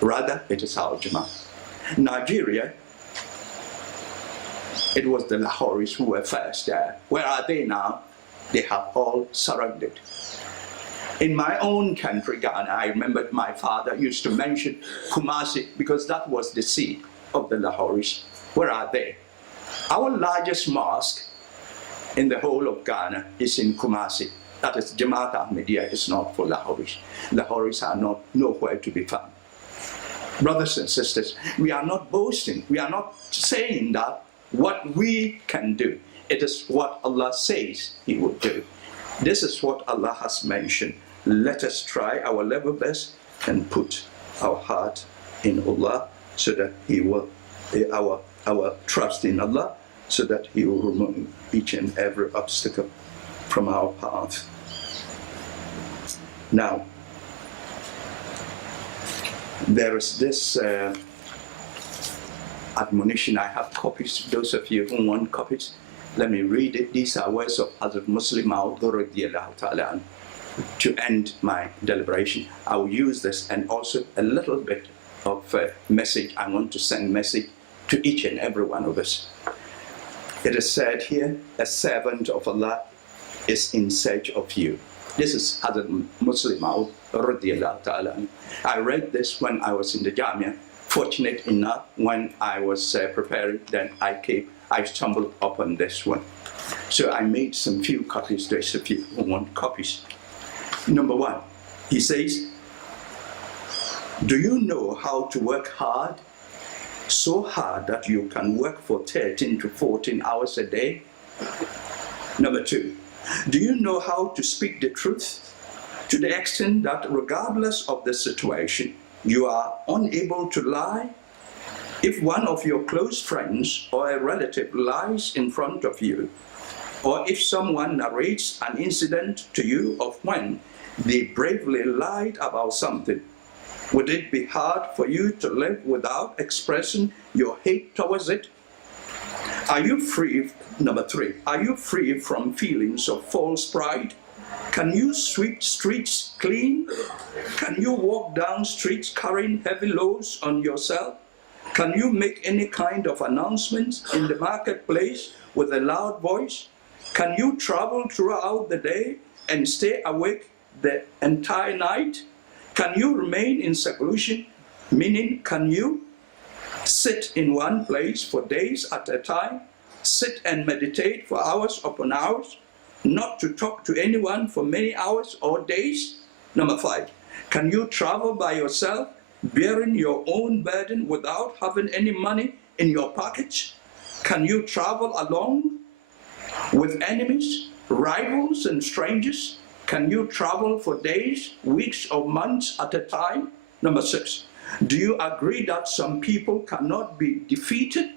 Rather, it is our Jamaat. Nigeria, it was the Lahoris who were first there. Where are they now? They have all surrendered. In my own country, Ghana, I remember my father used to mention Kumasi because that was the seat of the Lahoris. Where are they? Our largest mosque in the whole of Ghana is in Kumasi. That is Jamaat Ahmadiyya, is not for Lahoris. Lahoris are not nowhere to be found. Brothers and sisters, we are not boasting. We are not saying that what we can do. It is what Allah says He will do. This is what Allah has mentioned. Let us try our level best and put our heart in Allah so that He will, our trust in Allah, so that He will remove each and every obstacle from our path. Now, there is this admonition. I have copies. Those of you who want copies, let me read it. These are words of Hazrat Musleh Maood to end my deliberation. I will use this and also a little bit of message. I want to send message to each and every one of us. It is said here, a servant of Allah is in search of you. This is Hazrat Musleh Maood. I read this when I was in the Jamia. Fortunate enough, when I was preparing, then I stumbled upon this one. So I made some few copies. There's a few who want copies. Number one, he says, do you know how to work hard? So hard that you can work for 13 to 14 hours a day? Number two, do you know how to speak the truth to the extent that regardless of the situation, you are unable to lie? If one of your close friends or a relative lies in front of you, or if someone narrates an incident to you of when they bravely lied about something, would it be hard for you to live without expressing your hate towards it? Are you free, number three, are you free from feelings of false pride? Can you sweep streets clean? Can you walk down streets carrying heavy loads on yourself? Can you make any kind of announcements in the marketplace with a loud voice? Can you travel throughout the day and stay awake the entire night? Can you remain in seclusion? Meaning, can you sit in one place for days at a time? Sit and meditate for hours upon hours? Not to talk to anyone for many hours or days? Number five, can you travel by yourself, bearing your own burden without having any money in your pockets? Can you travel alone with enemies, rivals, and strangers? Can you travel for days, weeks, or months at a time? Number six, do you agree that some people cannot be defeated?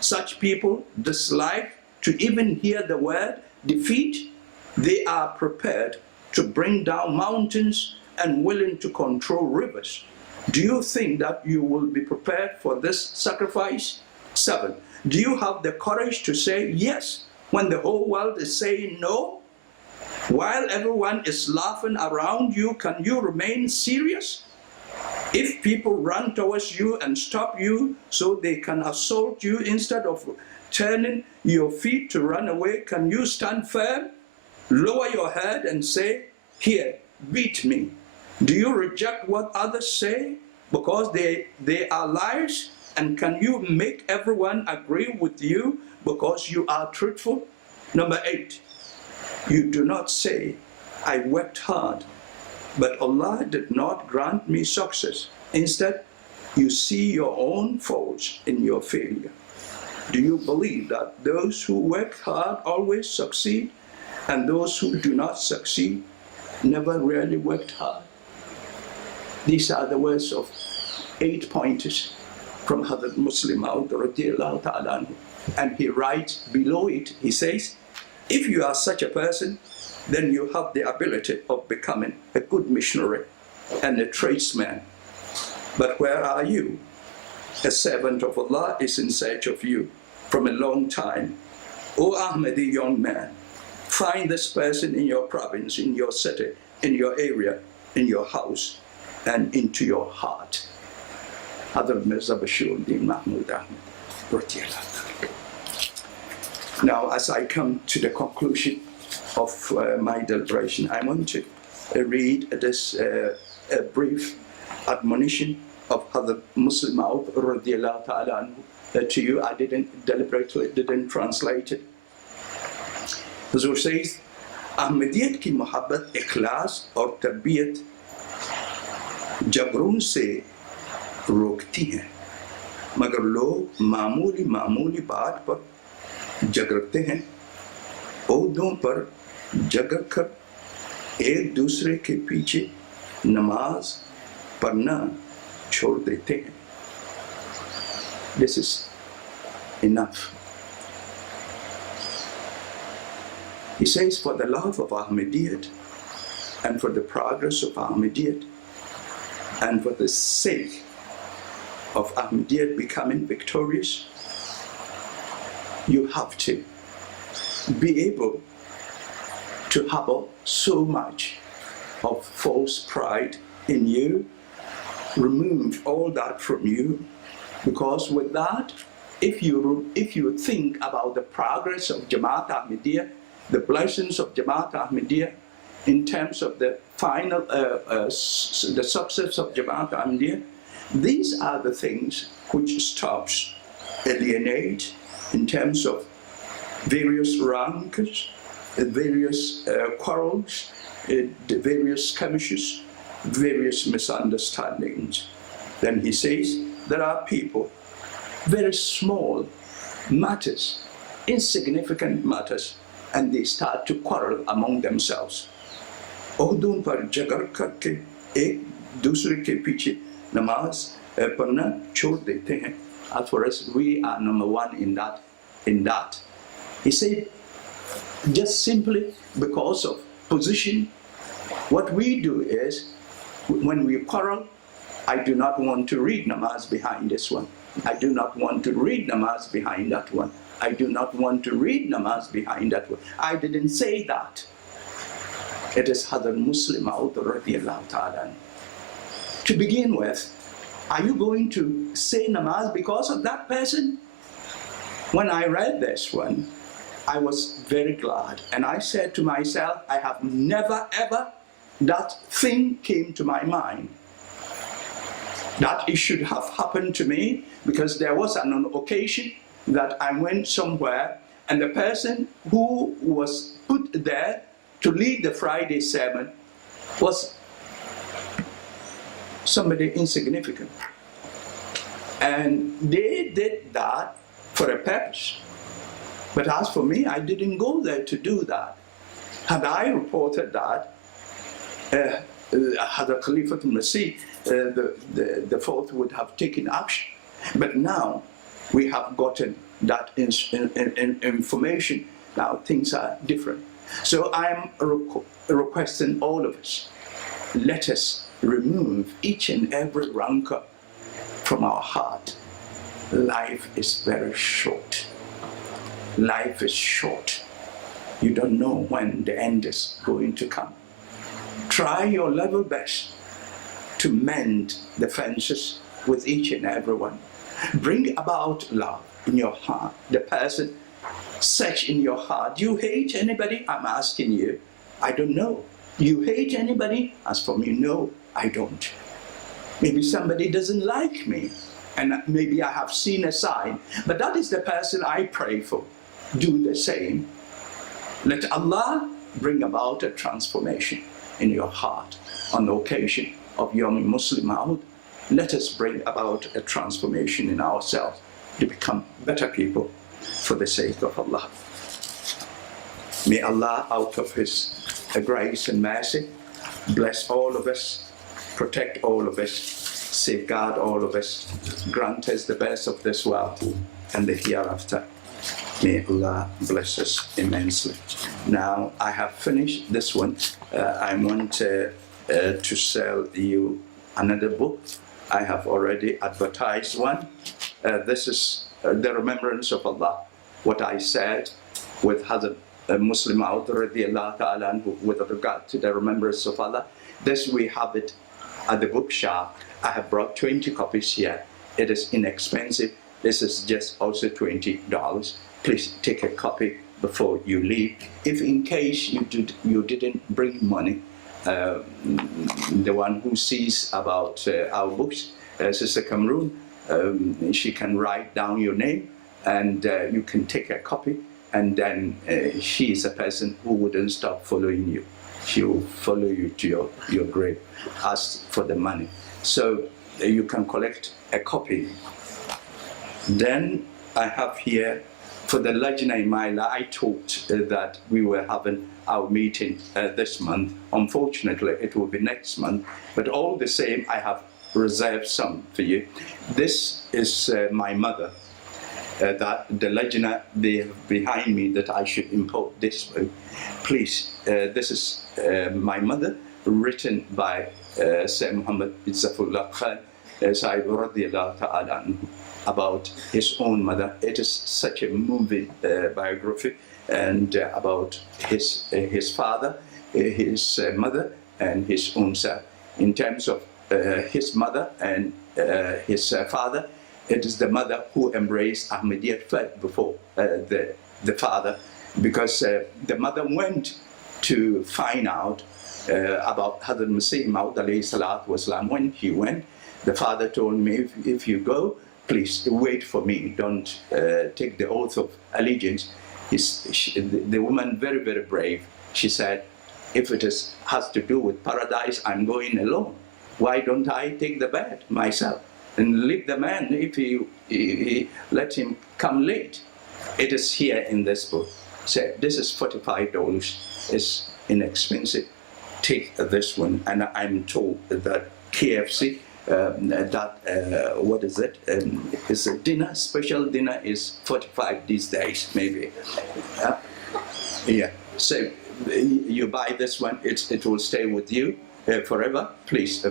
Such people dislike to even hear the word defeat. They are prepared to bring down mountains and willing to control rivers. Do you think that you will be prepared for this sacrifice? 7. Do you have the courage to say yes when the whole world is saying no? While everyone is laughing around you, can you remain serious? If people run towards you and stop you so they can assault you instead of turning your feet to run away, can you stand firm? Lower your head and say, here, beat me. Do you reject what others say because they are lies? And can you make everyone agree with you because you are truthful? Number 8, you do not say, I worked hard, but Allah did not grant me success. Instead, you see your own faults in your failure. Do you believe that those who work hard always succeed, and those who do not succeed never really worked hard? These are the words of 8 pointers from Hazrat Musleh Maood radiallahu ta'ala anhu. And he writes below it, he says, if you are such a person, then you have the ability of becoming a good missionary and a tradesman. But where are you? A servant of Allah is in search of you from a long time. O Ahmadi young man, find this person in your province, in your city, in your area, in your house, and into your heart. Hazrat Mirza Bashiruddin Mahmud Ahmad. Now, as I come to the conclusion of my deliberation, I want to read this brief admonition of Hazrat Musleh Maood radiallahu ta'ala to you. I didn't translate it. Huzur says, Ahmadiyyat ki mohabbat, ikhlas और तरबियत जबरों से रोकती हैं, मगर लोग मामूली बात पर जगरते हैं, ओहदों पर जगर कर एक दूसरे के पीछे नमाज पढ़ना छोड़ देते हैं. This is enough. He says, for the love of Ahmadiyyat and for the progress of Ahmadiyyat and for the sake of Ahmadiyyat becoming victorious, you have to be able to harbor so much of false pride in you, remove all that from you, because with that, if you think about the progress of Jamaat Ahmadiyya, the blessings of Jamaat Ahmadiyya in terms of the final, the success of Jamaat Ahmadiyya, these are the things which stops, alienate in terms of various rancors, various quarrels, various skirmishes, various misunderstandings. Then he says, there are people, very small matters, insignificant matters, and they start to quarrel among themselves. ओहदों पर जगर करके एक दूसरे के पीछे नमाज पढ़ना छोड़ देते हैं. As for us, we are number one in that. He said, just simply because of position, what we do is, when we quarrel, I do not want to read namaz behind this one. I do not want to read namaz behind that one. I do not want to read namaz behind that one. I didn't say that. It is Hazrat Musleh Maood radiallahu ta'ala. To begin with, are you going to say namaz because of that person? When I read this one, I was very glad. And I said to myself, I have never ever, that thing came to my mind, that it should have happened to me, because there was an occasion that I went somewhere and the person who was put there to lead the Friday sermon was somebody insignificant. And they did that for a purpose. But as for me, I didn't go there to do that. Had I reported that, had the Khalifatul Masih, the fourth would have taken action. But now we have gotten that information. Now things are different. So I am requesting all of us, let us remove each and every rancor from our heart. Life is very short. Life is short. You don't know when the end is going to come. Try your level best to mend the fences with each and every one. Bring about love in your heart. The person, search in your heart. Do you hate anybody? I'm asking you. I don't know. You hate anybody? As for me, no, I don't. Maybe somebody doesn't like me, and maybe I have seen a sign, but that is the person I pray for. Do the same. Let Allah bring about a transformation in your heart on the occasion of Yom Muslim Maood. Let us bring about a transformation in ourselves to become better people for the sake of Allah. May Allah, out of His grace and mercy, bless all of us, protect all of us, safeguard all of us, grant us the best of this world and the hereafter. May Allah bless us immensely. Now I have finished this one. I want to sell you another book. I have already advertised one. This is the remembrance of Allah. What I said with Hazrat Musleh Maood radiallahu ta'ala with regard to the remembrance of Allah. This we have it at the bookshop. I have brought 20 copies here. It is inexpensive. This is just also $20. Please take a copy before you leave. If in case you didn't bring money, the one who sees about our books, Sister Cameroon, she can write down your name, and you can take a copy, and then she is a person who wouldn't stop following you. She will follow you to your grave, ask for the money. So you can collect a copy. Then I have here, for the Lajna Imaila, I thought that we were having our meeting this month. Unfortunately, it will be next month, but all the same, I have reserved some for you. This is my mother, that the Lajna behind me, that I should import this way. Please, this is my mother, written by Sayyid Muhammad Izzafullah Khan, Sahib radiyallahu ta'ala anhu, about his own mother. It is such a moving biography, and about his father, his mother, and his own self. In terms of his mother and his father, it is the mother who embraced Ahmadiyya first before the father, because the mother went to find out about Hazrat Masih Maood alayhi salatu wasalam. When he went, the father told me, if you go, please wait for me, don't take the oath of allegiance. The woman, very, very brave, she said, if it has to do with paradise, I'm going alone. Why don't I take the bed myself and leave the man if he let him come late? It is here in this book. So this is $45. It's inexpensive. Take this one. And I'm told that KFC, what is it? It's a dinner, special dinner is 45 these days, maybe. Yeah. So you buy this one, it will stay with you forever. Please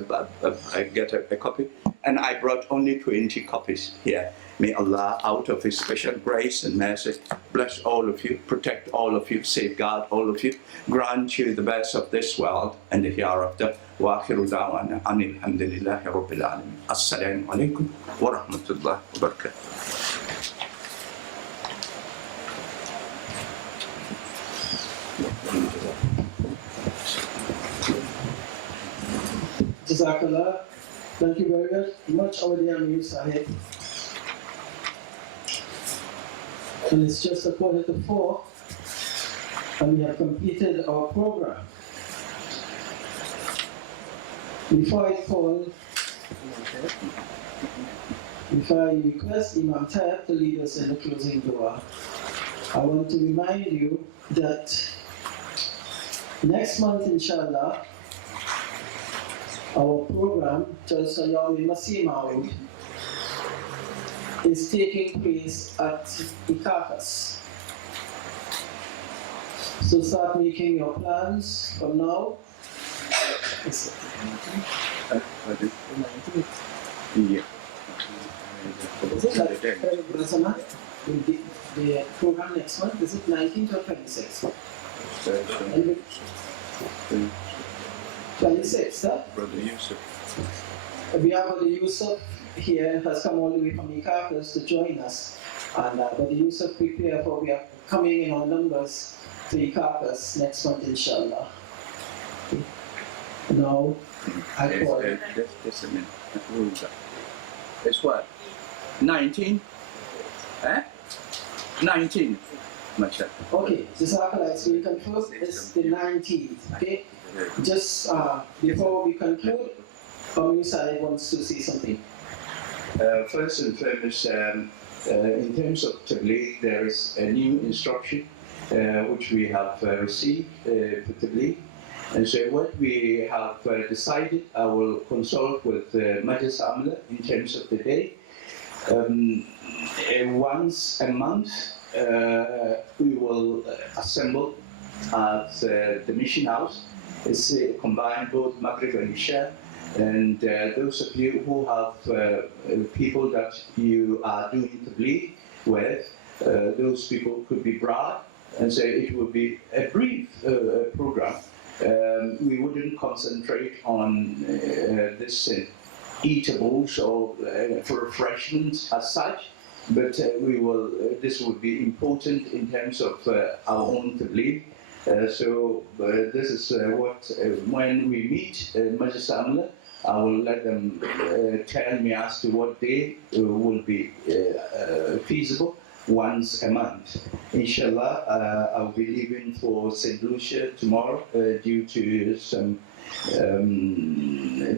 get a copy. And I brought only 20 copies here. May Allah, out of His special grace and mercy, bless all of you, protect all of you, safeguard all of you, grant you the best of this world and the hereafter. وآخر دعوانا أن الحمد لله رب العالمين. السلام عليكم ورحمة الله وبركاته. Jazakallah. Thank you very much, Ahmadiyya Amir Sahib. And it's just 3:45, and we have completed our program. Before I request Imam Taib to lead us in the closing dua, I want to remind you that next month, inshallah, our program, Jalsa Maood, is taking place at Ikakas. So start making your plans from now. The program next month, is it 19th or 26th? 26th, sir? Brother Yusuf. We have Brother Yusuf here, has come all the way from Ikakas to join us. And Brother Yusuf, prepare for, we are coming in on numbers to Ikakas next month, inshallah. Now, I call it. Just a minute. Who is that? It's what? 19? 19. Mashallah. Okay, Jazakallah, so we conclude, it's the 19th, okay? Just before we conclude, Musa wants to say something. First and foremost, in terms of Tabligh, there is a new instruction which we have received for Tabligh. And so what we have decided, I will consult with Majlis Amla in terms of the day. Once a month, we will assemble at the mission house. It's combined both Maghrib and Isha. And those of you who have people that you are doing Tabligh with, those people could be brought, and so it will be a brief program. We wouldn't concentrate on this eatables or for refreshments as such, but we will. This will be important in terms of our own tabligh. So this is what when we meet Majlis Amla, I will let them tell me as to what day will be feasible once a month. Inshallah, I'll be leaving for St. Lucia tomorrow due to some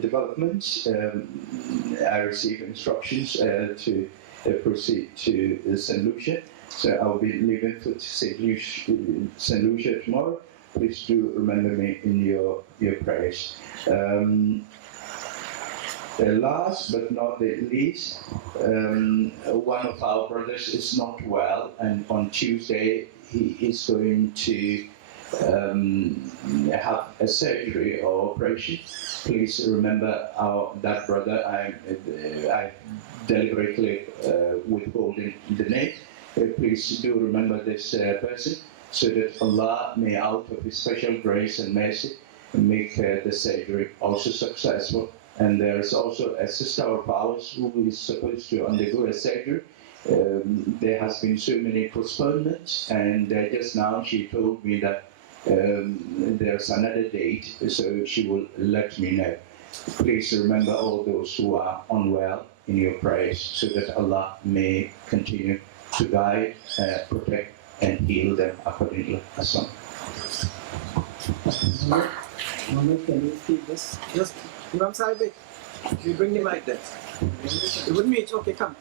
developments. I received instructions to proceed to St. Lucia. So I'll be leaving for St. Lucia tomorrow. Please do remember me in your prayers. Last but not the least, one of our brothers is not well, and on Tuesday he is going to have a surgery or operation. Please remember that brother. I deliberately withholding the name. Please do remember this person, so that Allah may, out of His special grace and mercy, make the surgery also successful. And there is also a sister of ours who is supposed to undergo a surgery. There has been so many postponements, and just now she told me that there's another date, so she will let me know. Please remember all those who are unwell in your prayers, so that Allah may continue to guide, protect, and heal them accordingly. Assalamu. Mohammed, can you speak this? Just, Imam Sahib, you bring the mic there. With me, it's okay, come.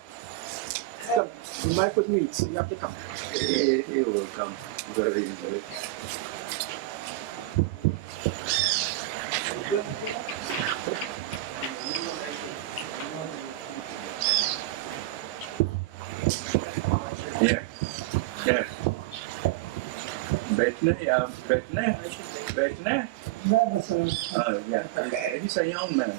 Come, the mic with me, so you have to come. He will come very easily. Yeah. Betna. Oh, yeah. He's a young man.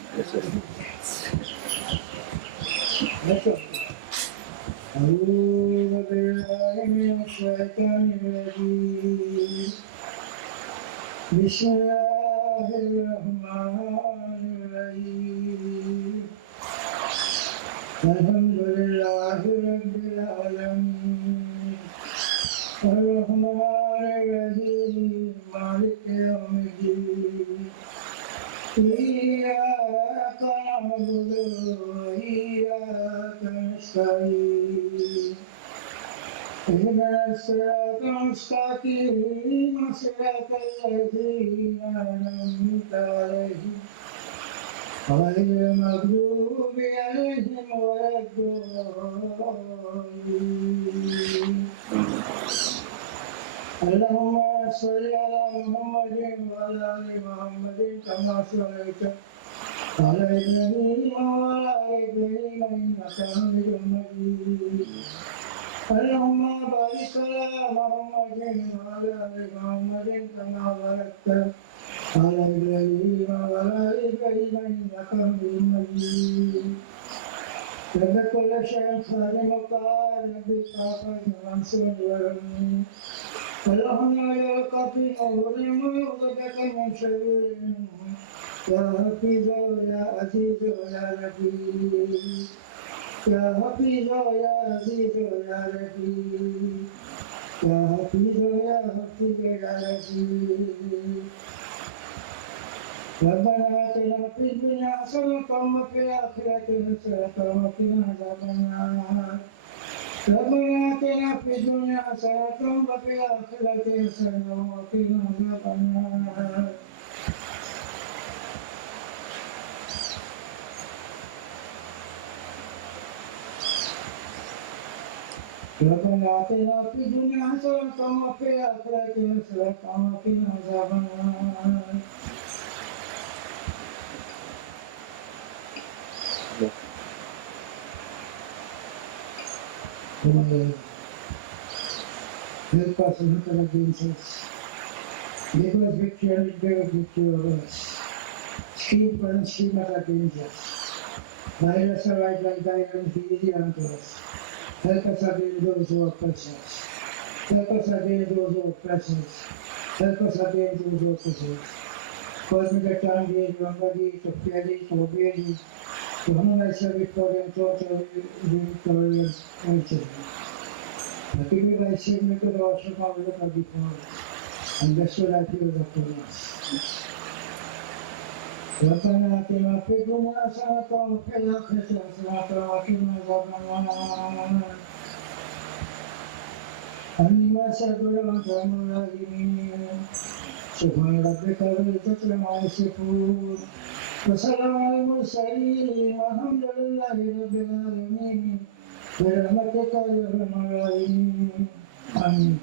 أعوذ بالله من الشيطان الرجيم بسم الله الرحمن الرحيم الحمد لله رب العالمين الرحمن الرحيم مالك يوم الدين إياك نعبد وإياك نستعين اهدنا الصراط المستقيم صراط الذين أنعمت عليهم غير المغضوب عليهم ولا الضالين اللهم صل على محمد وعلى آل محمد كما صليت على إبراهيم وعلى آل إبراهيم إنك حميد مجيد اللهم بارك على محمد وعلى آل محمد كما باركت على إبراهيم وعلى آل إبراهيم إنك حميد مجيد رب كل شيء خادمك رب الطاقة وانصر ورحمن اللهم يا كافي أولم ويغضبك من شرورهم يا حفيظ يا عزيز يا رفيق يا حفيظ يا عزيز يا رفيق يا حفيظ يا حفيظ يا رفيق ربنا آتنا في الدنيا حسنة وفي الآخرة حسنة وقنا عذاب النار ربنا آتنا في الدنيا حسنة وفي الآخرة حسنة وقنا عذاب النار ربنا آتنا في الدنيا حسنة وفي الآخرة حسنة وقنا عذاب النار help us and look against us. Give us victory and bear victory over us. Scheme for and scheme against us. Guide us aright like thy and be easy unto us. Help us against those who oppress us. Help us against those who oppress us. Help us against those who oppress us. Cause me to turn thee, remember thee, to fear thee, to obey thee. to humble myself before them, total victorious righteousness. Forgive me my sin, make it also come look at before, and bless your life here upon us. Rabbana atina fid dunya hasanatan wa fil akhirati hasanatan wa qina adhaban nar. أنما سأدعو أنت الراحمين سبحان ربك رب العزة عما يصفون وسلام على المرسلين والحمد لله رب العالمين برحمتك يا أرحم الراحمين آمين.